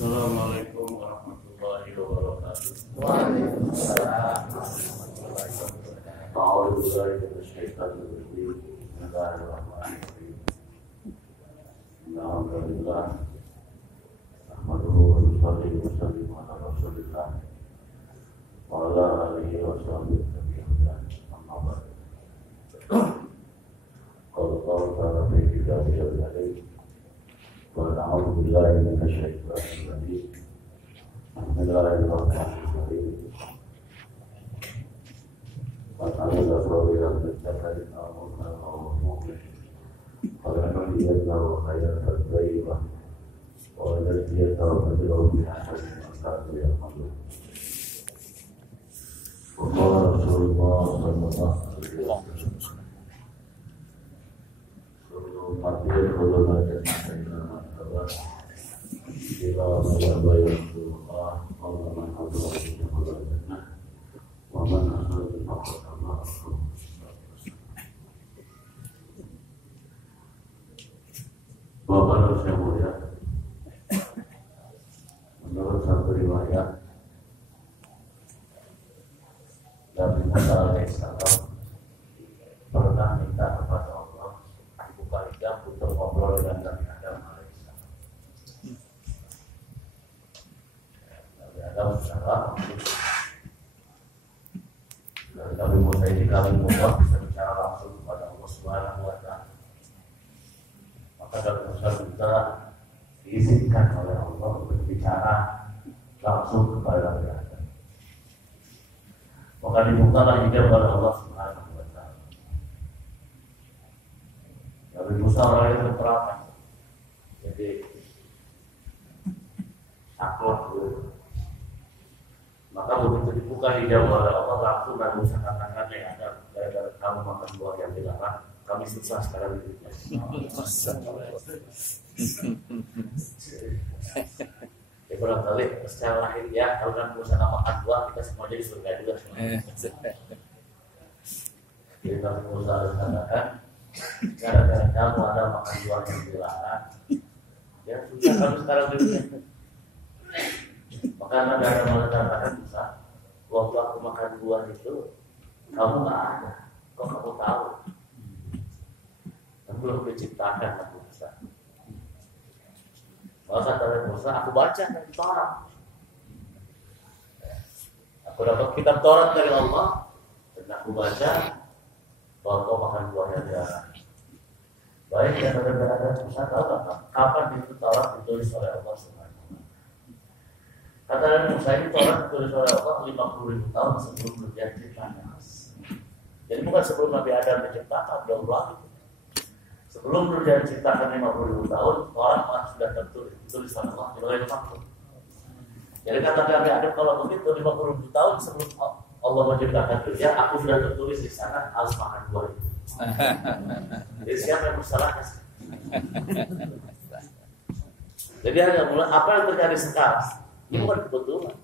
Assalamualaikum warahmatullahi wabarakatuh. Waalaikumsalam warahmatullahi wabarakatuh. A'udzubillahi minasyaitonir rajim. Bismillahirrahmanirrahim. Alhamdulillah. Nahmaduhu wa nusalli wa nusallimu ala Rasulillah wa ala alihi wa sahbihi ajma'in. Amma ba'd. Qala Allah ta'ala fi kitabihil karim. A'udzu billahi minasyaitonir rajim. Bismillahirrahmanirrahim. Fatahul aswabiran bercakap al-mu'min Qadana diyatahu khayran al-zaibah Wa diyatahu fadilahu bihasan Al-Qadri al-Hamdul Wa Rasulullah sallallahu alaihi wasallam Suluh matir khulunah jannah Bila mayabayah Rasulullah Allah manhadullah jannah Wa man asal al-faqr Bapak yang mulia, menurut satu riwayat Nabi Musa alaihissalam pernah minta kepada Allah dibuka hijab untuk ngobrol dengan Nabi Adam alaihissalam. Nabi Adam salah, dari Nabi Musa ini kami Musa bisa bicara langsung kepada Allah Subhanahu wa Ta'ala. Maka Nabi Musa juga diizinkan oleh Allah untuk bicara langsung kepada Nabi Adam. Maka dibukalah hijab oleh Allah Subhanahu wa Ta'ala. Nabi Musa orang yang terterakan, jadi saklek dulu. Maka begitu dibuka hijab oleh Allah, langsung Nabi Musa katakan, ya ada gara-gara kamu makan buah yang dilarang, kami susah sekarang hidupnya. Ya barangkali secara lahir ya, kalau kan Musa makan buah, kita semua jadi surga juga. Jadi Nabi Musa harus katakan, gara-gara kamu ada makan buah yang dilarang, ya susah kami sekarang hidupnya. Maka Nabi Adam mengatakan, Musa, waktu aku makan buah itu, kamu nggak ada, kok kamu tahu? Kamu belum diciptakan Nabi Musa. Maka kata Nabi Musa, aku baca dari Taurat. Aku dapat kitab Taurat dari Allah, dan aku baca bahwa kau makan buah yang dilarang. Baik, dan Nabi Musa tahu kapan itu Taurat ditulis oleh Allah SWT. Kata Nabi Musa, ini Taurat ditulis oleh Allah 50.000 tahun sebelum dunia diciptakan. Jadi bukan sebelum Nabi Adam diciptakan, jauh lagi. Sebelum dunia diciptakan 50.000 tahun, Taurat sudah tertulis oleh Allah di bawah makhluk. Jadi kata Nabi Adam, kalau begitu 50.000 tahun sebelum Allah menciptakan dunia, aku sudah tertulis di sana harus makan buah itu. Jadi siapa yang bersalahnya? Jadi hanya mulai apa yang terjadi sekarang? Ini bukan kebetulan.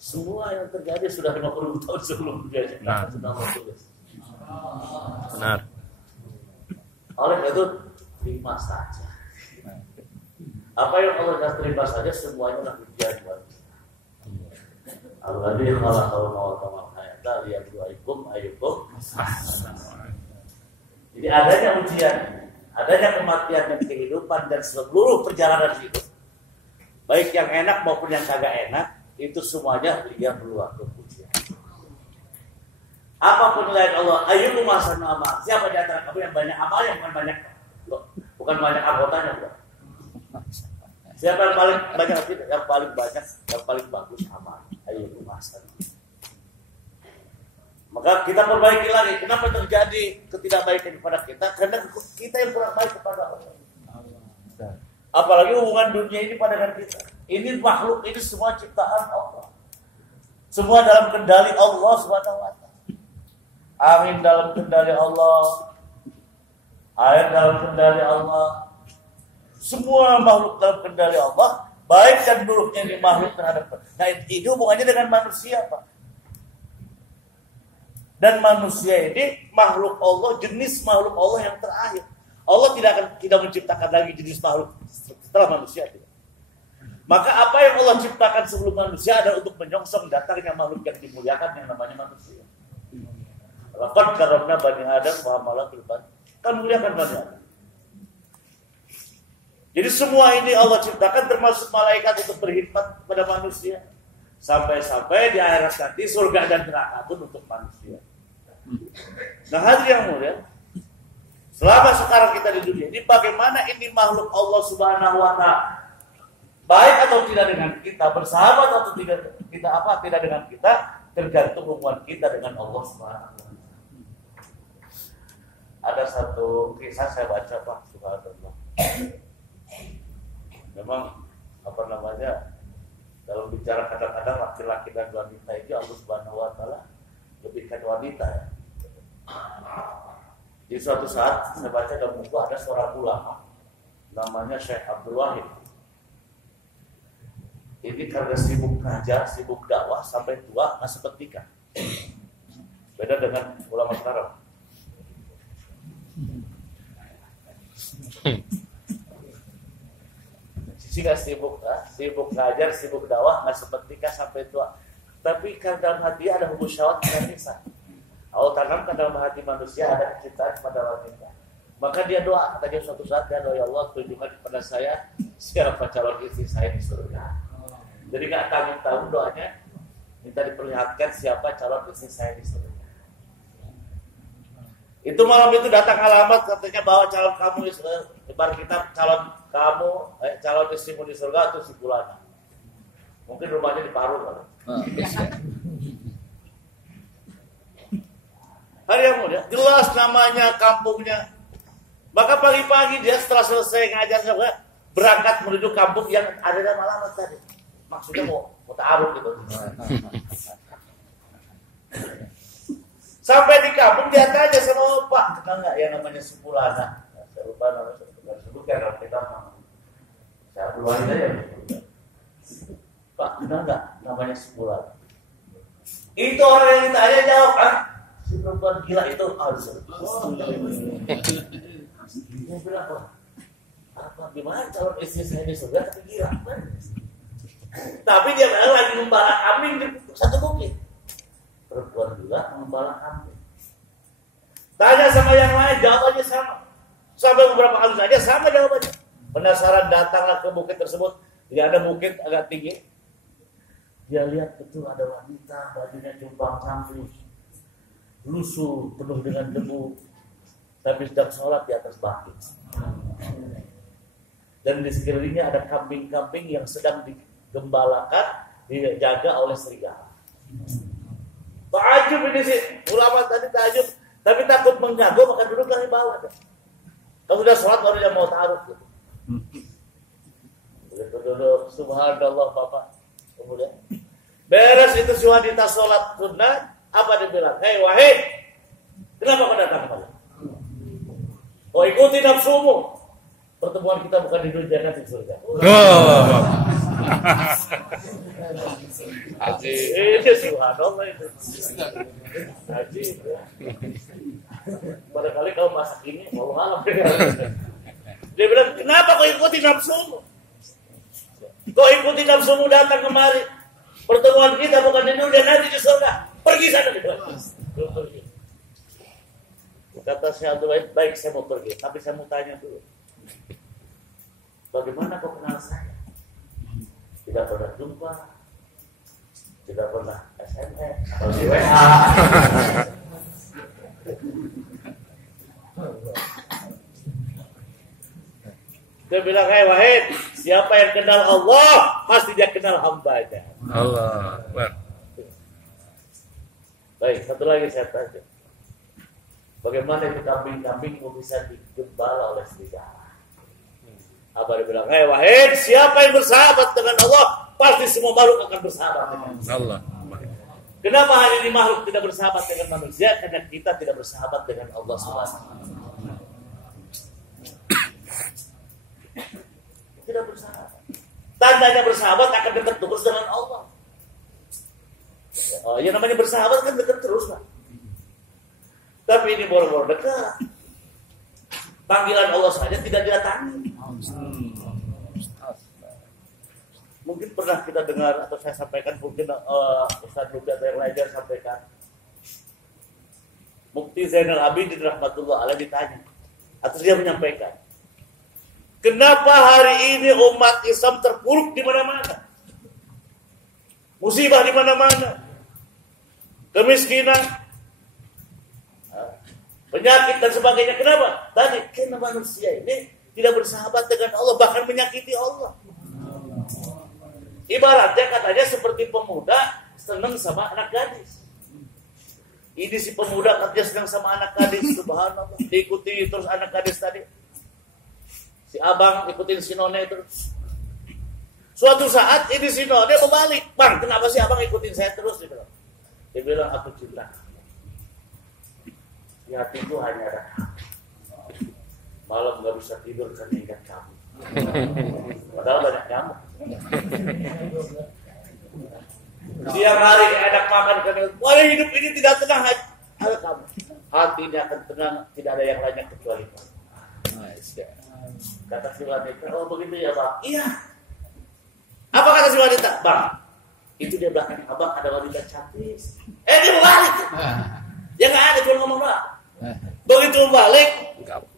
Semua yang terjadi sudah 50 tahun sebelum dia ciptakan sudah tertulis. Benar. Oleh itu terima saja. Apa yang Allah kasih terima saja semuanya adalah ujian buat kita. Al-Ghadi khalaqal mauta wal hayata liyabluwakum ayyukum ahsanu amala. Jadi adanya ujian, adanya kematian dan kehidupan dan seluruh perjalanan hidup, baik yang enak maupun yang kagak enak, itu semuanya dia berlaku ujian. Apa penilaian Allah? Ayyukum ahsanu amala. Siapa di antara kamu yang banyak amal, yang bukan banyak anggotanya, bukan. Siapa yang paling banyak, yang paling bagus amal. Ayyukum ahsanu. Maka kita perbaiki lagi. Kenapa terjadi ketidakbaikan kepada kita? Karena kita yang kurang baik kepada Allah. Apalagi hubungan dunia ini pada dengan kita. Ini makhluk, ini semua ciptaan Allah. Semua dalam kendali Allah SWT. Angin dalam kendali Allah, air dalam kendali Allah. Semua makhluk dalam kendali Allah. Baik dan buruknya ini makhluk terhadap. Nah itu hubungannya dengan manusia, Pak. Dan manusia ini makhluk Allah, jenis makhluk Allah yang terakhir. Allah tidak menciptakan lagi jenis makhluk setelah manusia. Maka apa yang Allah ciptakan sebelum manusia adalah untuk menyongsong datangnya makhluk yang dimuliakan yang namanya manusia. Laqad karamna bani Adam wa hamalnatul bani. Kan muliakan bani Adam. Jadi semua ini Allah ciptakan termasuk malaikat untuk berkhidmat pada manusia. Sampai-sampai di akhirat nanti surga dan neraka pun untuk manusia. Nah, hadirin yang mulia, selama sekarang kita di dunia ini bagaimana ini makhluk Allah Subhanahu wa taala baik atau tidak dengan kita, bersahabat atau tidak tidak dengan kita, tergantung hubungan kita dengan Allah Subhanahu wa taala. Ada satu kisah saya baca, Pak, subhanallah. Memang dalam bicara kadang-kadang laki-laki dan wanita itu Allah Subhanahu wa taala lebihkan wanita ya. Di suatu saat saya baca dalam buku ada seorang ulama namanya Syekh Abdul Wahid. Ini karena sibuk ngajar, sibuk dakwah sampai tua nggak sempat nikah. Beda dengan ulama sekarang. Sisi nggak sibuk ngajar, sibuk dakwah nggak sempat nikah sampai tua. Tapi kan dalam hati ada hubungan syahwat dengan nisa. Allah tanamkan dalam hati manusia ada kecintaan kepada wanita. Maka dia doa, kata dia suatu saat dia doa, ya Allah tunjukkan kepada saya siapa calon istri saya di surga. Jadi nggak tanggung-tanggung doanya, minta diperlihatkan siapa calon istri saya di surga. Itu malam itu datang alamat katanya bahwa calon kamu, ibarat kita calon istrimu di surga itu si Fulana. Mungkin rumahnya di Paru kan. Hari yang mulia, jelas namanya kampungnya. Maka pagi-pagi dia setelah selesai ngajar berangkat menuju kampung yang ada dalam alamat tadi. Maksudnya mau ta'aruf gitu. Sampai di kampung dia tanya sama Pak, kenal nggak yang namanya Sepulana? Saya lupa namanya, sebutkan kalau kita saya keluarin aja. Pak, kenal nggak namanya Sepulana? Itu orang yang ditanya jawab, si perempuan gila itu Azul. Dia bilang apa gimana calon istri saya di surga tapi gila. Tapi dia bilang lagi membala kambing di satu bukit. Perempuan gila membala kambing. Tanya sama yang lain jawabannya sama. Sampai beberapa kali saja sama jawabannya. Penasaran datanglah ke bukit tersebut. Dia ada bukit agak tinggi. Dia lihat betul ada wanita bajunya cumbang-camping. Lusuh, penuh dengan debu, tapi sedang sholat di atas batu. Dan di sekelilingnya ada kambing-kambing yang sedang digembalakan, dijaga oleh serigala. Ta'ajub ini sih, ulama tadi ta'ajub, tapi takut mengganggu, maka duduklah di bawah. Kalau sudah sholat baru dia mau ta'aruf. Begitu duduk, subhanallah Bapak. Kemudian beres itu si wanita sholat sunnah. Apa dia bilang? Hei Wahid, kenapa kau datang kemari? Kau ikuti nafsumu. Pertemuan kita bukan di dunia, nanti di surga. Ini subhanallah itu. Haji. Barangkali kau masak ini, mau malam. Dia bilang, kenapa kau ikuti nafsumu? Kau ikuti nafsumu datang kemari. Pertemuan kita bukan di dunia, nanti di surga. Pergi sana gitu. Pergi. Kata Syekh Abdul Wahid, baik saya mau pergi, tapi saya mau tanya dulu. Bagaimana kau kenal saya? Tidak pernah jumpa, tidak pernah SMS atau di WA. Dia bilang, hey Wahid, siapa yang kenal Allah, pasti dia kenal hambanya. Allah. Baik, satu lagi saya tanya. Bagaimana itu kambing-kambing bisa digembala oleh serigala? Abah bilang, hey Wahid, siapa yang bersahabat dengan Allah, pasti semua makhluk akan bersahabat dengan Allah. Kenapa hanya ini makhluk tidak bersahabat dengan manusia? Karena kita tidak bersahabat dengan Allah SWT. Tidak bersahabat. Tandanya bersahabat akan dekat terus dengan Allah. Oh, yang namanya bersahabat kan dekat terus lah. Tapi ini boro-boro dekat. Panggilan Allah saja tidak didatangi. Mungkin pernah kita dengar atau saya sampaikan, mungkin Ustaz Luki atau yang lainnya sampaikan. Mufti Zainal Abidin rahmatullah alaih ditanya, atau dia menyampaikan, kenapa hari ini umat Islam terpuruk di mana-mana? Musibah di mana-mana. Kemiskinan, penyakit dan sebagainya. Kenapa? Tadi karena manusia ini tidak bersahabat dengan Allah, bahkan menyakiti Allah. Ibaratnya katanya seperti pemuda senang sama anak gadis. Ini si pemuda katanya senang sama anak gadis, subhanallah. Diikuti terus anak gadis tadi. Si abang ikutin si none terus. Suatu saat ini si none berbalik. Bang, kenapa sih abang ikutin saya terus? Dia bilang, aku cinta. Di hatiku hanya ada kamu. Malam gak bisa tidur karena ingat kamu. Padahal banyak nyamuk. Siang hari enak makan karena wah, hidup ini tidak tenang, ada kamu. Hatinya akan tenang, tidak ada yang lainnya kecuali kamu. Kata si wanita, oh begitu ya bang? Iya. Apa kata si wanita? Bang, itu dia belakang abang ada wanita cantik. Dia balik. Ya nggak ada, cuma ngomong doang. Begitu balik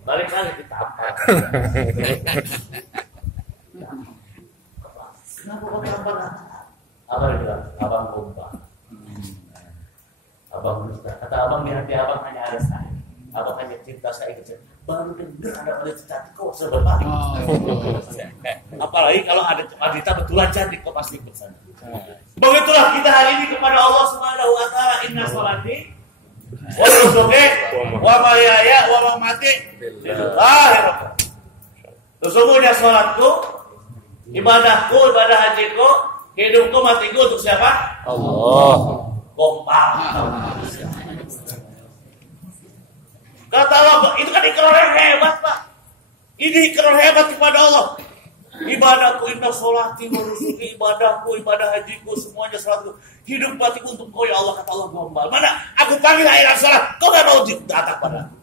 lagi ditampar. Kenapa kau tampar? Abang bilang, abang lupa. Abang lupa. Kata abang di hati abang hanya ada saya. Abang hanya cinta saya ke saya. Baru dengar ada wanita cantik kok seberbalik. Apalagi kalau ada wanita betulan cantik kok pasti ikut sana. Begitulah kita hari ini kepada Allah Subhanahu wa taala, inna sholati wa nusuki wa mahyaya wa mamati lillahi. Sesungguhnya salatku, ibadahku, ibadah hajiku, hidupku, matiku untuk siapa? Allah. Kompak. Kata Allah, itu kan ikrar yang hebat, Pak. Ini ikrar hebat kepada Allah. Ibadahku, inna sholati wa nusuki, ibadahku, ibadah hajiku, semuanya salatku, hidup matiku untuk kau ya Allah. Kata Allah gombal. Mana aku panggil akhirat salat, kau gak mau datang padaku.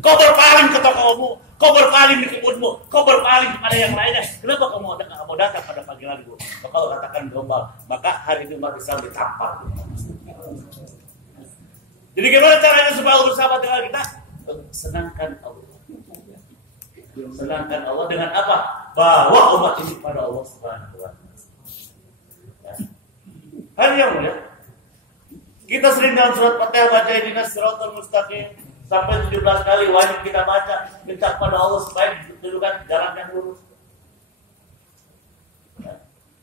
Kau berpaling ke tokomu, kau berpaling di kebunmu, kau berpaling kepada yang lainnya. Kenapa kau mau datang pada panggilanku? Maka kalau katakan gombal, maka hari ini umat Islam ditampar. Jadi gimana caranya supaya Allah bersahabat dengan kita? Senangkan Allah. Senangkan Allah dengan apa? Bawa umat ini kepada Allah Subhanahu wa taala. Hari yang mulia, kita sering dalam surat Fatihah baca ihdinas siratal mustaqim sampai 17 kali wajib kita baca, minta kepada Allah supaya ditentukan jalan yang lurus.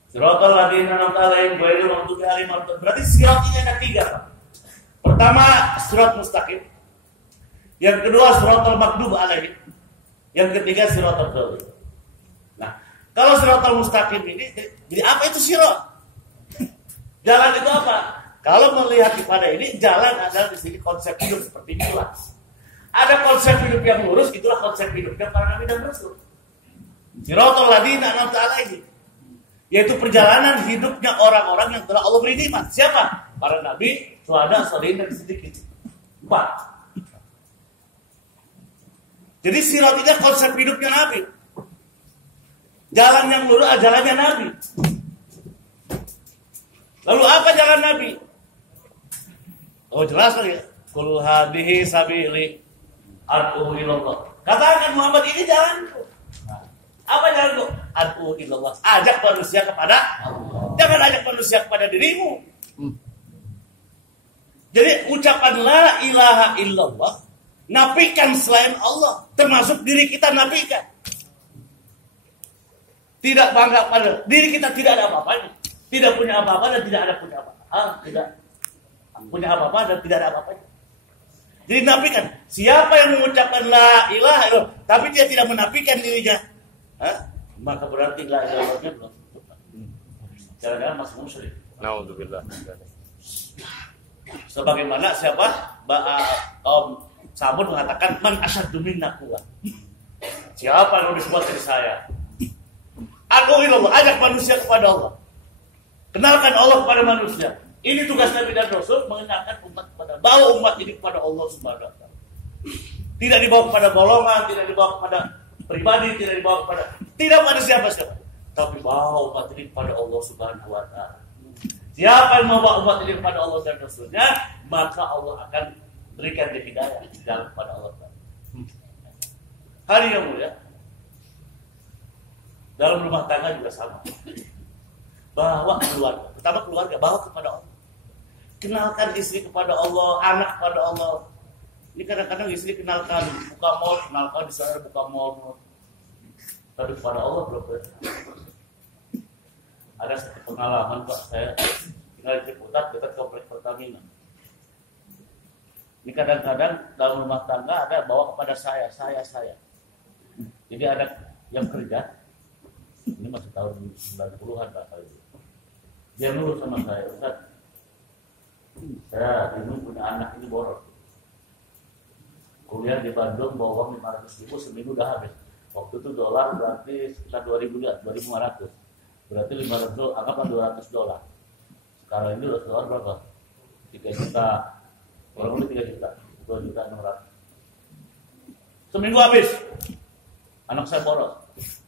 Siratal ladzina an'amta 'alaihim ghairil maghdubi 'alaihim waladdallin. Berarti sirat ini ada 3, Pak. Pertama sirat mustaqim. Yang kedua siratal maghdub 'alaihim. Yang ketiga siratal dhalin. Nah, kalau siratal mustaqim ini jadi apa itu sirat? Jalan itu apa? Kalau melihat kepada ini, jalan adalah di sini konsep hidup seperti inilah. Ada konsep hidup yang lurus, itulah konsep hidupnya para nabi dan rasul. Siratal ladzina an'amta 'alaihim, yaitu perjalanan hidupnya orang-orang yang telah Allah beri nikmat. Siapa? Para nabi, syuhada, sholihin dan siddiqin. 4. Jadi sirat ini konsep hidupnya nabi. Jalan yang lurus adalah jalannya nabi. Lalu apa jalan nabi? Oh jelas kali ya. Qul hadhihi sabili ad'u ilallah. Katakan Muhammad, ini jalanku. Apa jalanku? Ad'u ilallah. Ajak manusia kepada Allah. Jangan ajak manusia kepada dirimu. Jadi ucapan la ilaha illallah, nafikan selain Allah, termasuk diri kita nafikan. Tidak bangga pada diri kita, tidak ada apa-apanya. Tidak punya apa-apa dan tidak ada punya apa-apa. Tidak punya apa-apa dan tidak ada apa-apanya. Jadi nafikan. Siapa yang mengucapkan la ilaha illallah tapi dia tidak menafikan dirinya, maka berarti la ilaha illallahnya belum tepat. Jangan-jangan masih musyrik. Naudzubillah. Sebagaimana siapa? Samud mengatakan man asyaddu minna quwwah. Siapa yang disebut dari saya? Ad'u ilallah, ajak manusia kepada Allah. Kenalkan Allah kepada manusia. Ini tugas Nabi dan Rasul, mengenalkan umat kepada, bawa umat ini kepada Allah Subhanahu wa taala. Tidak dibawa kepada golongan, tidak dibawa kepada pribadi, tidak dibawa kepada, tidak pada siapa-siapa. tapi bawa umat ini kepada Allah Subhanahu wa taala. Siapa yang membawa umat ini kepada Allah dan Rasulnya, maka Allah akan berikan dia hidayah jalan kepada Allah. Hari yang mulia, dalam rumah tangga juga sama. Bawa keluarga, pertama keluarga bawa kepada Allah. Kenalkan istri kepada Allah, anak kepada Allah. Ini kadang-kadang istri kenalkan buka mall, kenalkan di sana buka mall. Tapi kepada Allah belum pernah. Ada satu pengalaman Pak, saya tinggal di Ciputat dekat komplek Pertamina. Ini kadang-kadang dalam rumah tangga ada bawa kepada saya. Jadi ada yang kerja, ini masih tahun 90-an Pak kali itu. Dia nurut sama saya, Ustaz, saya ini punya anak ini boros. Kuliah di Bandung bawa uang 500.000 seminggu udah habis. Waktu itu dolar berarti sekitar 2.500. Berarti 500 dolar, anggaplah $200. Sekarang ini $200 berapa? 3 juta, kurang lebih 3 juta, 2.600.000. Seminggu habis. Anak saya boros.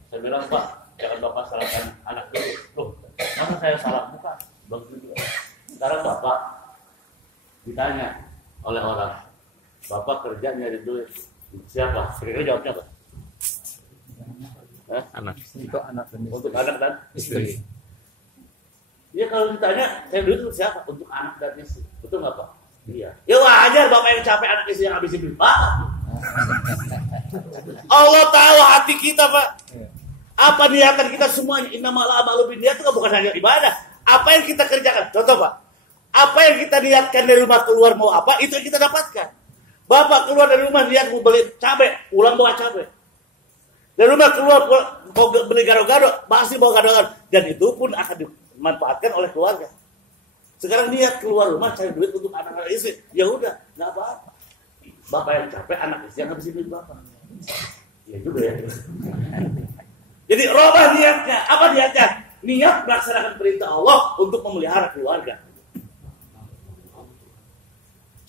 Saya bilang, Pak, jangan Bapak salahkan anak dulu. Loh, masa saya salah? Bukan. Bagus juga. Sekarang Bapak ditanya oleh orang, Bapak kerja nyari duit. Siapa? Kira-kira jawabnya apa? Anak. Untuk anak dan Istri. Ya kalau ditanya, saya duit untuk siapa? Untuk anak dan istri. Betul nggak Pak? Iya. Ya wajar Bapak yang capek anak istri yang habisin duit Bapak. Allah tahu hati kita Pak. Apa niatan kita semuanya? Innamal a'malu binniyat itu bukan hanya ibadah. Apa yang kita kerjakan? Contoh Pak. Apa yang kita niatkan dari rumah keluar mau apa? Itu yang kita dapatkan. Bapak keluar dari rumah niat mau beli cabai, pulang bawa cabai. Dari rumah keluar mau beli gado-gado, pasti bawa gado-gado. Dan itu pun akan dimanfaatkan oleh keluarga. Sekarang niat keluar rumah cari duit untuk anak-anak istri. Ya udah, nggak apa-apa. Bapak yang capek, anak istri yang habisin duit Bapak. Ya juga ya. Jadi robah niatnya. Apa niatnya? Niat melaksanakan perintah Allah untuk memelihara keluarga.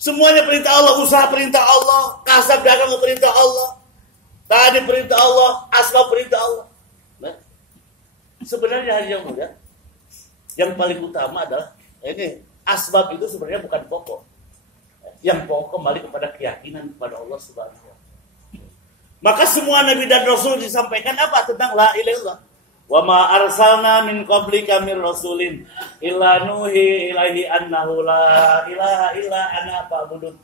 Semuanya perintah Allah, usaha perintah Allah, kasab dagang perintah Allah, tadi perintah Allah, asbab perintah Allah. Nah, sebenarnya hari yang mulia, yang paling utama adalah ini asbab itu sebenarnya bukan pokok. Yang pokok kembali kepada keyakinan kepada Allah Subhanahu wa taala. Maka semua nabi dan rasul disampaikan apa tentang la ilaha illallah. Wa ma arsalna min qablika mir rasulin illa nuhi ilaihi annahu la ilaha illa ana fa'budun.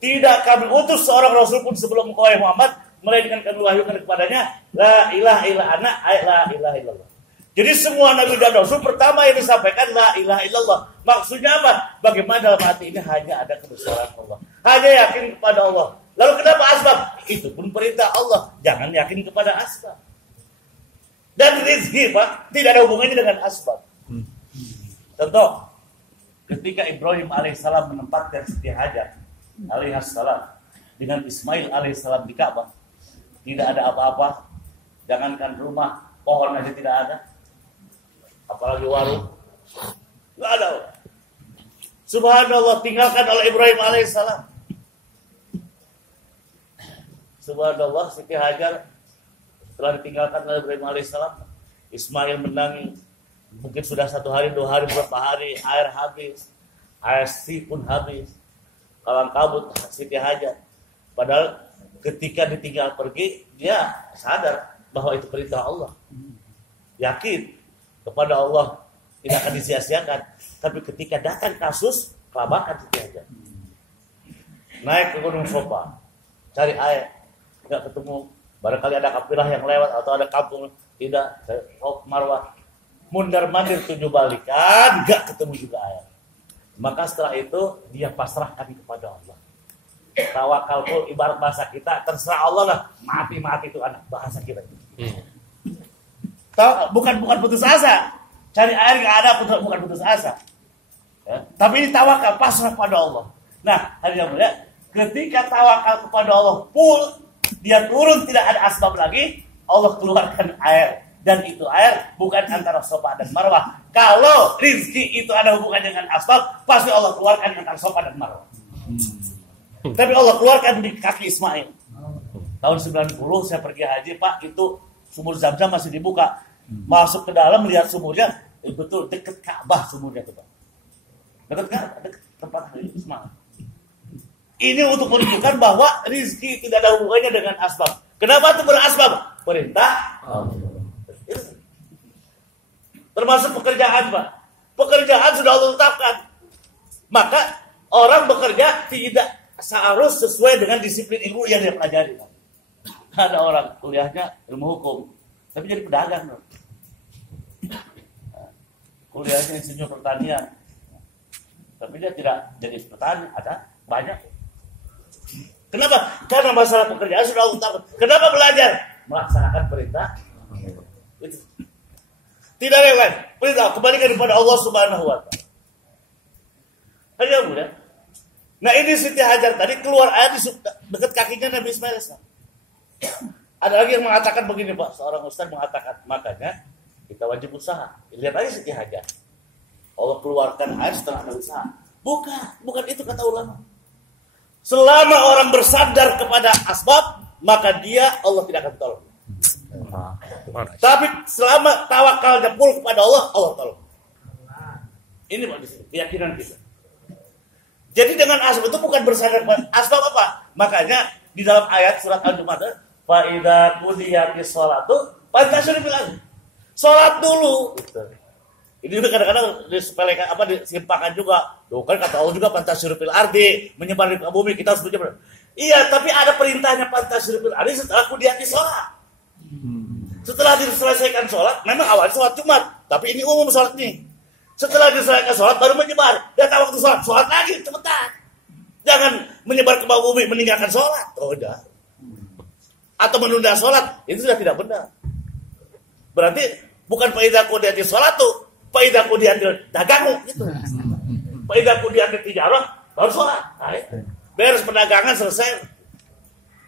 Tidak kami utus seorang rasul pun sebelum engkau Muhammad melainkan kami wahyukan kepadanya la ilaha illa ana la ilaha illallah. Jadi semua nabi dan rasul pertama yang disampaikan la ilaha illallah. Maksudnya apa? Bagaimana dalam hati ini hanya ada kebesaran Allah. Hanya yakin kepada Allah. Lalu kenapa asbab? Itu pun perintah Allah. Jangan yakin kepada asbab. Dan rezeki Pak tidak ada hubungannya dengan asbab. Contoh, ketika Ibrahim alaihissalam menempatkan Siti Hajar alaihissalam dengan Ismail alaihissalam di Ka'bah, tidak ada apa-apa. Jangankan rumah, pohon aja tidak ada. Apalagi warung. Tidak ada. Subhanallah, tinggalkan oleh Ibrahim alaihissalam. Subhanallah, Siti Hajar setelah ditinggalkan oleh Ibrahim alaihissalam, Ismail menangis. Mungkin sudah 1 hari, 2 hari, beberapa hari, air habis, air si pun habis, kalang kabut Siti Hajar. Padahal ketika ditinggal pergi, dia sadar bahwa itu perintah Allah. Yakin kepada Allah tidak akan disia-siakan. Tapi ketika datang kasus, kelabakan Siti Hajar. Naik ke Gunung Sopa, cari air, nggak ketemu. Barangkali ada kafilah yang lewat atau ada kampung, tidak. Marwah mundar-mandir 7 balikan, nggak ketemu juga air. Maka setelah itu dia pasrahkan kepada Allah. Tawakal pun ibarat bahasa kita, terserah Allah lah, mati-mati itu anak bahasa kita. Bukan putus asa, cari air nggak ada, bukan putus asa. Ya. Tapi ini tawakal, pasrah pada Allah. Nah, hari yang mulia, ketika tawakal kepada Allah full, dia turun tidak ada asbab lagi, Allah keluarkan air. Dan itu air bukan antara Safa dan Marwah. Kalau rizki itu ada hubungan dengan asbab, pasti Allah keluarkan antara Safa dan Marwah. Tapi Allah keluarkan di kaki Ismail. Tahun 90 saya pergi haji Pak, itu sumur Zam-Zam masih dibuka. Masuk ke dalam lihat sumurnya, betul dekat Ka'bah sumurnya tuh Pak. Dekat Ka'bah, dekat tempat Ismail. Ini untuk menunjukkan bahwa rizki tidak ada hubungannya dengan asbab. Kenapa itu berasbab? Perintah. Termasuk pekerjaan Pak. Pekerjaan sudah Allah tetapkan. Maka orang bekerja tidak seharus sesuai dengan disiplin ilmu yang dia pelajari. Ada orang kuliahnya ilmu hukum, tapi jadi pedagang. Kuliahnya insinyur pertanian, tapi dia tidak jadi petani. Ada banyak. Kenapa? Karena masalah pekerjaan sudah utama. Kenapa belajar? Melaksanakan perintah. Itu. Tidak ada yang lain. Perintah kembalikan kepada Allah Subhanahu wa Ta'ala. Hanya mudah. Nah ini Siti Hajar tadi keluar air di dekat kakinya Nabi Ismail. Ada lagi yang mengatakan begini Pak, seorang ustaz mengatakan, makanya kita wajib usaha. Lihat aja Siti Hajar. Allah keluarkan air setelah ada usaha. Bukan itu kata ulama. Selama orang bersandar kepada asbab, maka dia Allah tidak akan tolong. Tapi selama tawakalnya full kepada Allah, Allah tolong. Ini Pak, keyakinan kita. Jadi dengan asbab itu bukan bersandar kepada asbab apa? Makanya di dalam ayat surat Al-Jumu'ah, fa idza qudiyatis sholatu fantashiru fil ardi. Salat dulu. Ini juga kadang-kadang disepelekan disimpangkan juga. Loh kan kata Allah juga fantashiru fil ardi, menyebar di bumi, kita harus menyebar. Iya, tapi ada perintahnya fantashiru fil ardi setelah qudiyatis sholat. Setelah diselesaikan sholat, memang awalnya sholat Jumat, tapi ini umum sholat nih. Setelah diselesaikan sholat baru menyebar. Datang waktu sholat lagi cepetan. Jangan menyebar ke bawah bumi meninggalkan sholat. Oh udah. Atau menunda sholat, itu sudah tidak benar. Berarti bukan faidah qudiyatis sholat tuh, faidah qudiyatil dagang gitu. Faidah qudiyatil tijarah baru sholat. Beres perdagangan selesai,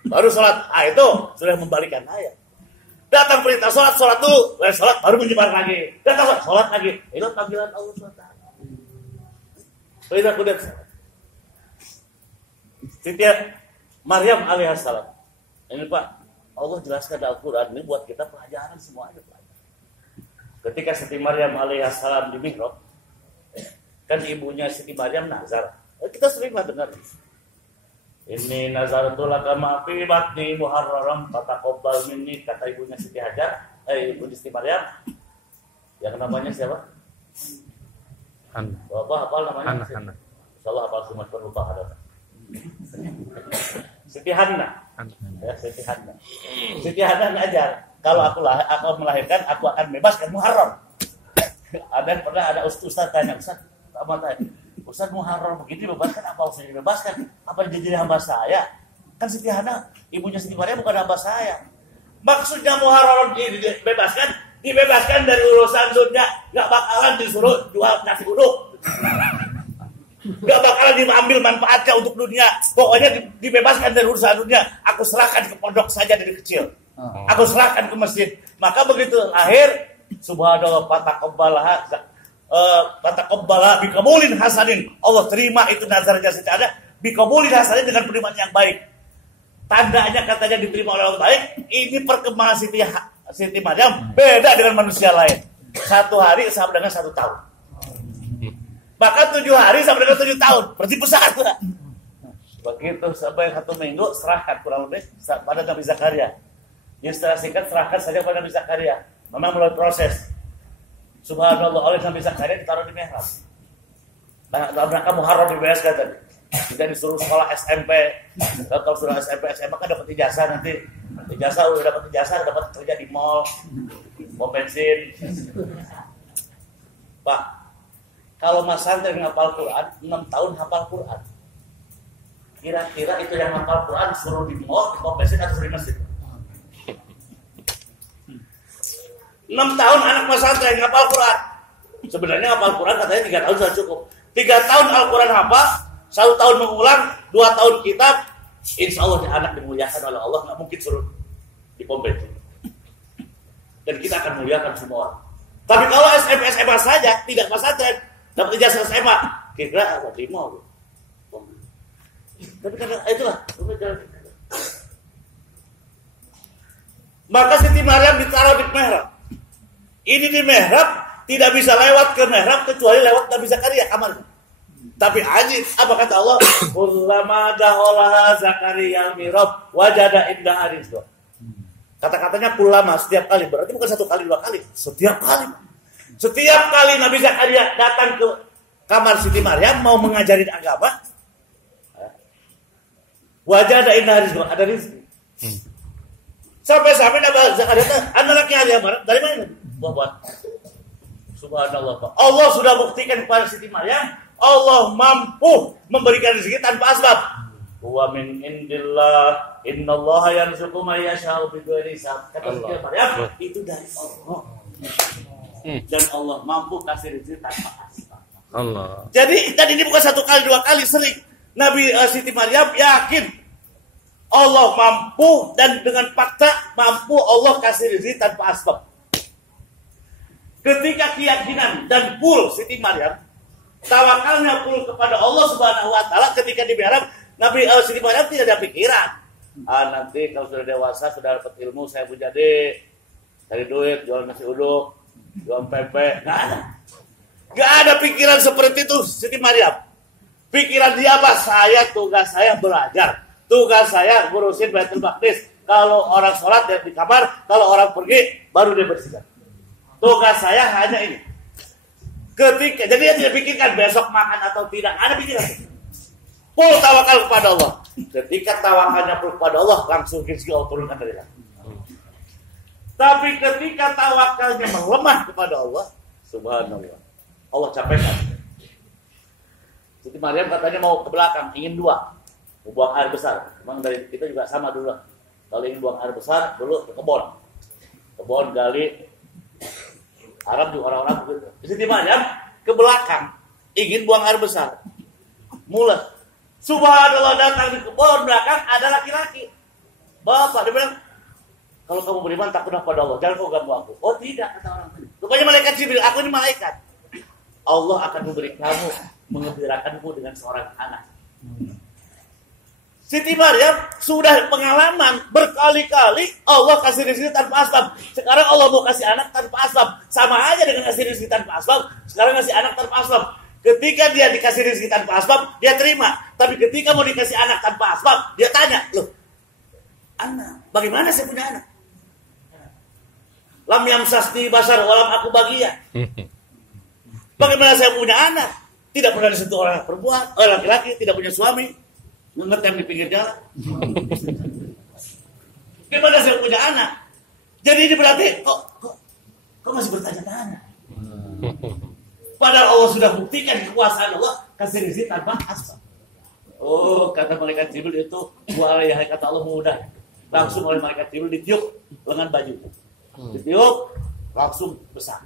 baru sholat. Itu sudah membalikan ayat. Datang perintah sholat dulu, beres sholat baru menyebar lagi. Datang sholat lagi. Itu panggilan Allah SWT. Faidah qudiyatil sholat. Siti Maryam alaihissalam. Ini Pak, Allah jelaskan di Al-Quran ini buat kita pelajaran semuanya. Ketika Siti Maryam alaihissalam di mihrab, kan ibunya Siti Maryam nazar. Kita sering lah dengar. Ini nazaratul laka ma fi batni muharraram fataqabbal minni, kata ibunya Siti Hajar, ibunya Siti Maryam. Yang namanya siapa? Hanna. Bapak hafal namanya? Hanna. Insyaallah hafal semua lupa ada. Siti Hanna. Ya, Siti Hanna. Siti Hanna ngajar, kalau aku melahirkan, aku akan bebaskan Muharram. Pernah ada ustaz tanya, Ustaz Muharram begitu dibebaskan, apa usah dibebaskan? Apa jadi hamba saya? Kan Siti Hanna, ibunya Siti Maryam bukan hamba saya. Maksudnya Muharram dibebaskan dari urusan dunia, nggak bakalan disuruh jual nasi uduk. Gak bakalan diambil manfaatnya untuk dunia. Pokoknya dibebaskan dari urusan dunia. Aku serahkan ke pondok saja dari kecil. Aku serahkan ke masjid. Maka begitu lahir, subhanallah, fataqabbala biqabulin hasanin. Allah terima itu nazarnya secara biqabulin hasanin, dengan penerimaan yang baik. Tandanya katanya diterima oleh orang baik. Ini perkembangan Siti Maryam beda dengan manusia lain. 1 hari sama dengan 1 tahun. Bahkan 7 hari sampai dengan 7 tahun. Berarti besar. Begitu sampai 1 minggu, serahkan kurang lebih pada Nabi Zakaria. Yang setelah singkat, serahkan saja pada Nabi Zakaria. Memang melalui proses. Subhanallah, oleh Nabi Zakaria ditaruh di mihrab. Nah, dalam rangka Muharram dibebaskan tadi. Tidak disuruh sekolah SMP. Kalau sudah SMP, SMA kan dapat ijazah nanti. Udah dapat ijazah, dapat kerja di mall bensin. Pak, kalau Mas Santri ngapal Quran, 6 tahun hafal Quran. Kira-kira itu yang hafal Quran suruh di mall, bensin atau suruh di masjid? 6 tahun anak Mas Santri ngapal Quran. Sebenarnya hafal Quran katanya 3 tahun sudah cukup. 3 tahun Al-Quran hafal, 1 tahun mengulang, 2 tahun kitab. Insya Allah anak dimuliakan oleh Allah, nggak mungkin suruh di pom bensin. Dan kita akan muliakan semua orang. Tapi kalau SMP SMA saja, tidak Mas Santri dapat ijazah SMA, kira-kira apa di mall? Tapi karena itulah. Maka Siti Maryam ditaruh di mihrab. Ini di mihrab, tidak bisa lewat ke mihrab kecuali lewat Nabi Zakaria kamarnya. Tapi ajib, apa kata Allah? Kullama dakhalaha Zakaria al-mihrab wajada indaha rizqa. Kata-katanya kullama, setiap kali. Berarti bukan satu kali, dua kali. Setiap kali. Setiap kali Nabi Zakaria datang ke kamar Siti Maryam mau mengajarin agama, wajada indaha rizqa, ada rezeki. Sampai-sampai Nabi Zakaria anak laki-laki dari mana? Buat. Subhanallah, Pak. Allah sudah buktikan kepada Siti Maryam, Allah mampu memberikan rezeki tanpa asbab. Wa min indillah, innallaha yarzuqu man yasha'u bighairi hisab. Kata Siti Maryam, itu dari Allah. Dan Allah mampu kasih rezeki tanpa asbab. Allah. Jadi ini bukan satu kali, dua kali, sering. Nabi Siti Maryam yakin Allah mampu dan dengan fakta mampu Allah kasih rezeki tanpa asbab. Ketika keyakinan dan full Siti Maryam, tawakalnya full kepada Allah Subhanahu wa taala, ketika di mihrab, Nabi Siti Maryam tidak ada pikiran. Nanti kalau sudah dewasa, sudah dapat ilmu, saya mau jadi cari duit, jual nasi uduk, jual pempek, enggak ada. Enggak ada pikiran seperti itu Siti Maryam. Pikiran dia apa? Tugas saya belajar. Tugas saya ngurusin Baitul Maqdis. Kalau orang sholat dia di kamar, kalau orang pergi baru dia bersihkan. Tugas saya hanya ini. Ketika, jadi dia tidak pikirkan besok makan atau tidak, ada pikiran. Full tawakal kepada Allah. Ketika tawakalnya full kepada Allah, langsung rezeki Allah turunkan dari langit. Tapi ketika tawakalnya melemah kepada Allah, subhanallah, Allah capekkan. Siti Maryam katanya mau ke belakang, ingin dua, mau buang air besar. Memang dari kita juga sama dulu. Kalau ingin buang air besar, dulu ke kebon gali. Arab juga orang-orang begitu. Siti Maryam ke belakang, ingin buang air besar. Mulai, subhanallah, datang di kebun belakang ada laki-laki. Bapak dia bilang, kalau kamu beriman takutlah pada Allah, jangan kau ganggu aku. Oh tidak, kata orang tadi. Rupanya malaikat Jibril, aku ini malaikat. Allah akan memberi kamu, mengembirakanmu dengan seorang anak. Siti Maryam sudah pengalaman berkali-kali Allah kasih rezeki tanpa asbab. Sekarang Allah mau kasih anak tanpa asbab. Sama aja dengan kasih rezeki tanpa asbab. Sekarang kasih anak tanpa asbab. Ketika dia dikasih rezeki tanpa asbab, dia terima. Tapi ketika mau dikasih anak tanpa asbab, dia tanya, loh, anak, bagaimana saya punya anak? Lam yamsasni basar walam aku bagia. Bagaimana saya punya anak? Tidak pernah disentuh orang perempuan, laki-laki, tidak punya suami. Ngetem di pinggir jalan. Gimana saya punya anak? Jadi ini berarti kok masih bertanya-tanya? Padahal Allah sudah buktikan kekuasaan Allah kasih rezeki tanpa asbab. Oh, kata malaikat Jibril itu wahai kata Allah mudah. Langsung oleh malaikat Jibril ditiup lengan baju. Ditiup langsung besar.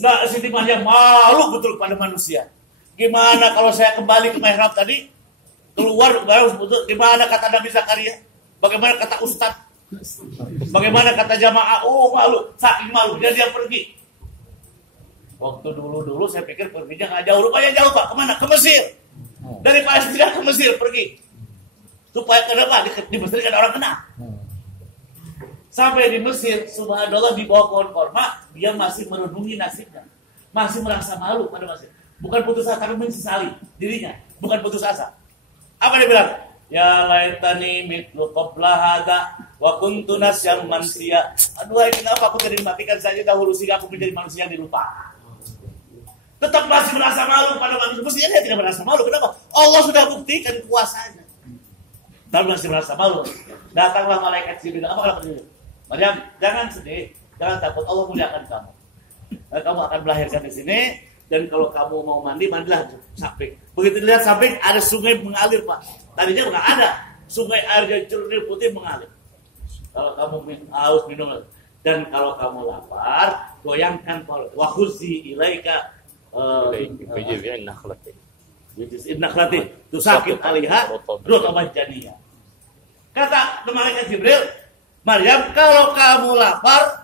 Nah, Siti Maryam malu betul pada manusia. Gimana kalau saya kembali ke mihrab tadi, keluar betul, gimana kata Nabi Zakaria? Bagaimana kata Ustadz? Bagaimana kata jamaah? Oh malu, saking malu, dia pergi. Waktu dulu saya pikir perginya nggak jauh, rupanya jauh Pak. Kemana? Ke Mesir. Dari Palestina ke Mesir pergi. Supaya kenapa? Di Mesir kan orang kenal. Sampai di Mesir, subhanallah, di bawah pohon korma, dia masih merenungi nasibnya, masih merasa malu pada Mesir. Bukan putus asa, tapi menyesali dirinya. Bukan putus asa. Apa dia bilang? Ya laitani mitlu qabla hadza wa kuntu nasyan mansiya. Aduh, kenapa aku tidak dimatikan saja dahulu sehingga aku menjadi manusia yang dilupa. Tetap masih merasa malu pada manusia. Mestinya dia tidak merasa malu. Kenapa? Allah sudah buktikan kuasanya. Dan masih merasa malu. Datanglah malaikat Jibril. Apa kata Jibril? Maryam, jangan sedih, jangan takut. Allah muliakan kamu. Kamu akan melahirkan di sini. Dan kalau kamu mau mandi, mandilah samping. Begitu dilihat samping, ada sungai mengalir, Pak. Tadinya nggak ada. Sungai air jernih putih mengalir. Kalau kamu haus, minum. Dan kalau kamu lapar, goyangkan perut. Wa khuzi ilaika bijiz'in nakhlati tusakit alaiha rutaban janiyah. Kata malaikat Jibril, Maryam, kalau kamu lapar,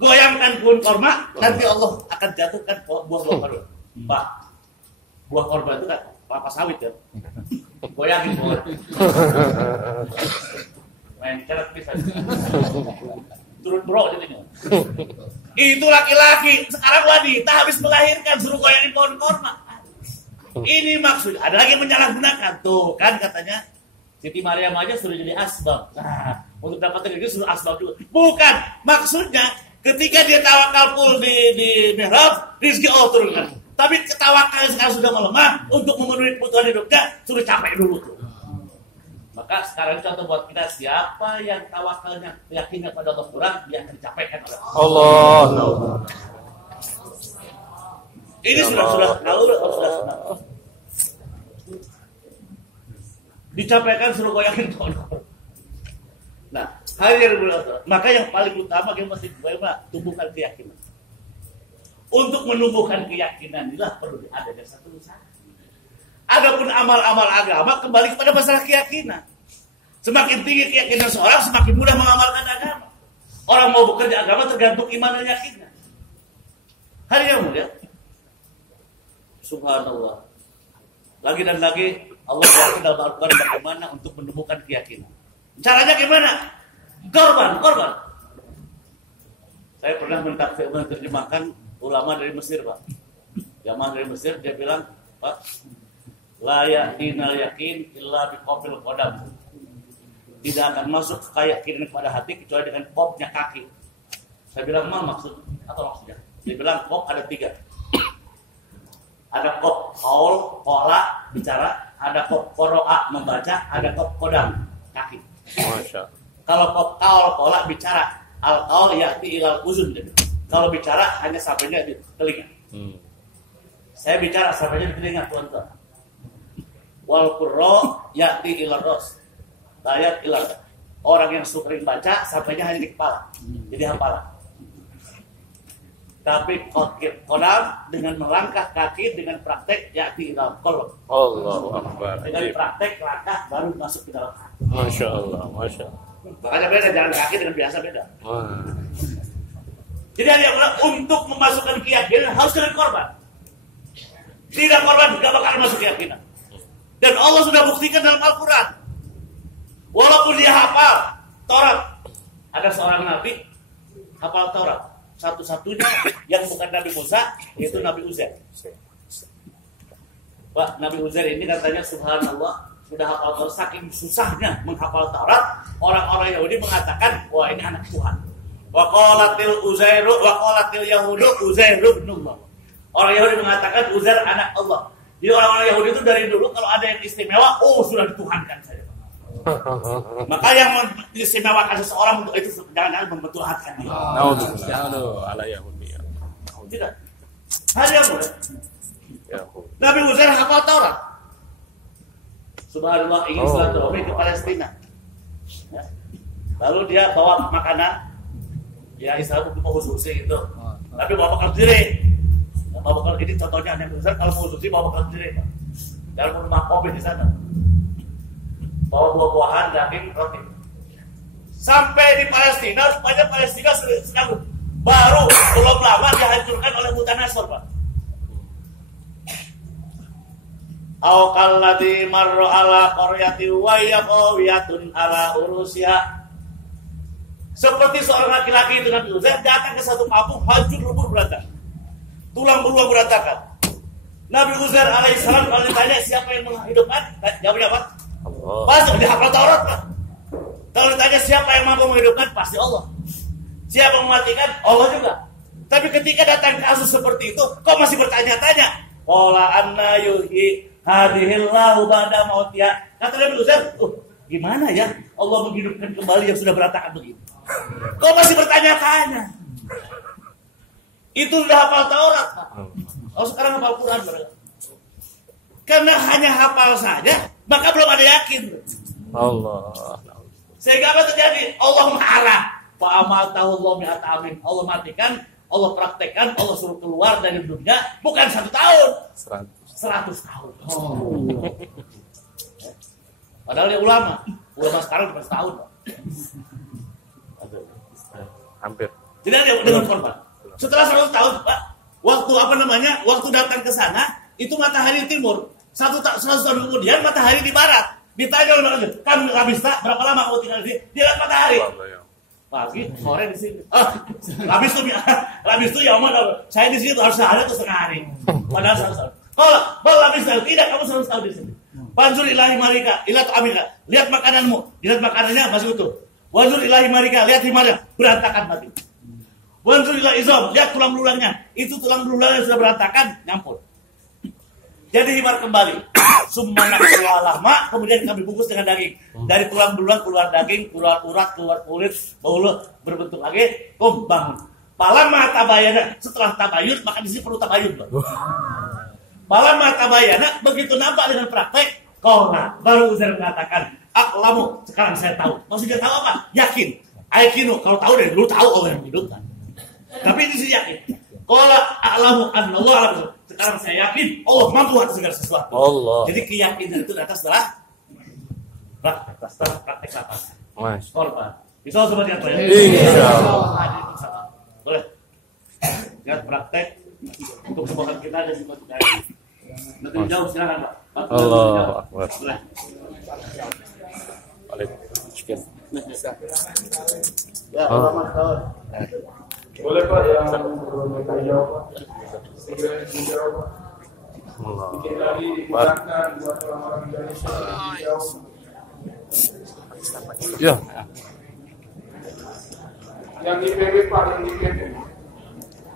goyangkan pohon korma, nanti Allah akan jatuhkan buah-buah korma. Pak, buah korma itu kan kelapa sawit ya. Goyangin pohon. Main ceret bisa. turun bro jadinya. Itu laki-laki, sekarang wanita habis melahirkan suruh goyangin pohon korma. Ini maksud, ada lagi yang menyalahgunakan tuh kan katanya Siti Maryam aja suruh jadi asbab. Nah, untuk dapat rezeki suruh asbab juga. Bukan, maksudnya ketika dia tawakal full di mihrab, rezeki Allah turunkan. Tapi ketawakal sekarang sudah melemah untuk memenuhi kebutuhan hidupnya, suruh capek dulu tuh. Maka sekarang contoh buat kita, siapa yang tawakalnya yakinnya pada Allah kurang, dia akan dicapaikan oleh Allah. Ini sudah kalau sudah dicapaikan suruh goyangin pohon. Nah, hari yang berlalu, maka yang paling utama kita mesti tumbuhkan keyakinan. Untuk menumbuhkan keyakinan inilah perlu adanya satu usaha. Adapun amal-amal agama kembali kepada masalah keyakinan. Semakin tinggi keyakinan seorang, semakin mudah mengamalkan agama. Orang mau bekerja agama tergantung iman dan yakinan. Hari yang mulia, subhanallah. Lagi dan lagi Allah berkata dalam Al-Quran bagaimana untuk menumbuhkan keyakinan. Caranya gimana? Korban. Saya pernah menerjemahkan ulama dari Mesir, Pak. Jamaah dari Mesir, dia bilang, Pak, la ya'dinal yakin illa biqobil qodam. Tidak akan masuk keyakinan kepada hati kecuali dengan kopnya kaki. Saya bilang, apa maksudnya? Dia bilang, kop ada 3. Ada kop kaul, pola, bicara. Ada kop koro'a, membaca. Ada kop kodam, kaki. Masya. Kalau kop kaul, pola, bicara. Al-kaul ya'ti ilal uzun. Kalau bicara hanya sampainya di telinga. Saya bicara sampainya di telinga, tuan-tuan. Wal qurra ya'ti ilal ras. Ayat ilal. Orang yang sering baca sampainya hanya di kepala. Jadi hafalan. Tapi kodam dengan melangkah kaki dengan praktek ya'ti ilal qalb. Allahu Akbar. Dengan praktek langkah baru masuk ke dalam hati. Masya Allah, Masya Allah. Makanya beda jalan kaki dengan biasa beda. Wah. Jadi ada untuk memasukkan keyakinan harus dengan korban. Tidak korban tidak bakal masuk keyakinan. Dan Allah sudah buktikan dalam Al-Quran. Walaupun dia hafal Taurat, ada seorang nabi hafal Taurat. Satu-satunya yang bukan Nabi Musa yaitu Nabi Uzair. Pak, Nabi Uzair ini katanya subhanallah sudah hafal Taurat, saking susahnya menghafal Taurat, orang-orang Yahudi mengatakan, wah ini anak Tuhan. Wa qalatil yahudu Uzairu ibnullah. Orang Yahudi mengatakan Uzair anak Allah. Jadi orang-orang Yahudi itu dari dulu kalau ada yang istimewa, sudah dituhankan saja. Maka yang istimewakan seseorang untuk itu jangan-jangan membetulankan dia. Ala Yahudi. Tidak. Hal yang mudah. Nabi Uzair hafal Taurat. Subhanallah ingin silaturahmi ke Palestina. Ya. Lalu dia bawa makanan. Ya Israel mau khususi itu. Tapi bawa bekal sendiri. Bawa bekal ini contohnya Nabi Uzair kalau khususi bawa bekal sendiri, Pak. Jangan rumah kopi di sana. Bawa buah-buahan, daging, roti. Sampai di Palestina, supaya Palestina sedang baru belum lama dihancurkan oleh Butanasor, Pak. Au kalladzi marra ala qaryati wa yaqawiyatun ala urusiha. Seperti seorang laki-laki itu Nabi Uzair datang ke satu kampung hancur lebur berantakan. Tulang belulang berantakan. Nabi Uzair alaihissalam kalau ditanya siapa yang menghidupkan, jawabnya apa? Allah. Pasti dihafal Taurat, Pak. Kalau ditanya siapa yang mampu menghidupkan, pasti Allah. Siapa yang mematikan? Allah juga. Tapi ketika datang kasus seperti itu, kok masih bertanya-tanya? Qala anna yuhyi hadhillahu ba'da mautiha. Kata Nabi Uzair, gimana ya Allah menghidupkan kembali yang sudah berantakan begini? Kok masih bertanya-tanya? Itu sudah hafal Taurat, Pak. Oh sekarang hafal Quran, Pak. Karena hanya hafal saja, maka belum ada yakin. Allah. Sehingga apa terjadi? Allah marah. Fa'amaltahu Allah mi'ata amin. Allah matikan, Allah praktekkan, Allah suruh keluar dari dunia bukan 1 tahun, 100 tahun. Padahal dia ulama sekarang cuma setahun, Pak. Hampir. Jadi dia dengan korban. Setelah 100 tahun, Pak, waktu datang ke sana, itu matahari timur. 100 tahun kemudian matahari di barat. Ditanya oleh orang, kan habis tak berapa lama kamu tinggal di sini? Dia lihat matahari. Pagi, sore di sini. Habis tuh ya Omar, saya di sini harus sehari atau setengah hari. Padahal harus. Kalau habis tidak, kamu harus tahu di sini. Wanzur ilahi marika, ilat amika. Lihat makananmu, lihat makanannya masih utuh. Wanzur ilahi marika, lihat himarnya berantakan mati. Wanzur ilahi izom, lihat tulang belulangnya. Itu tulang belulangnya sudah berantakan, nyampur. Jadi himar kembali. Summa naqluha lahma, kemudian kami bungkus dengan daging. Dari tulang belulang keluar daging, keluar urat, keluar kulit, bau berbentuk lagi, bangun. Palama tabayana, setelah tabayun, maka di sini perlu tabayun, Bang. Palama tabayana, begitu nampak dengan praktek, qala, baru Uzair mengatakan, a'lamu, sekarang saya tahu. Maksudnya tahu apa? Yakin. Aikinu, kalau tahu dari dulu tahu Allah yang hidup kan. Tapi di sini yakin. Qala a'lamu annallahu a'lam. Sekarang saya yakin Allah mampu atas segala sesuatu. Allah. Jadi keyakinan itu datang setelah praktek atas. Korban. Bisa seperti apa ya? Insya. Boleh. Lihat praktek untuk kebaikan kita dan juga kita. Nanti jauh silakan Pak. Allahu Akbar. Boleh. Waalaikumsalam. Ya, selamat tahun. Boleh Pak yang minta jawab. Segera dijawab. Bikin lagi digunakan buat orang-orang Indonesia yang jauh. Ya. Yang IPB Pak, yang IPB.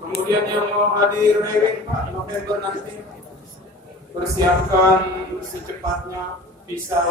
Kemudian yang mau hadir Rering Pak, November nanti persiapkan secepatnya visa.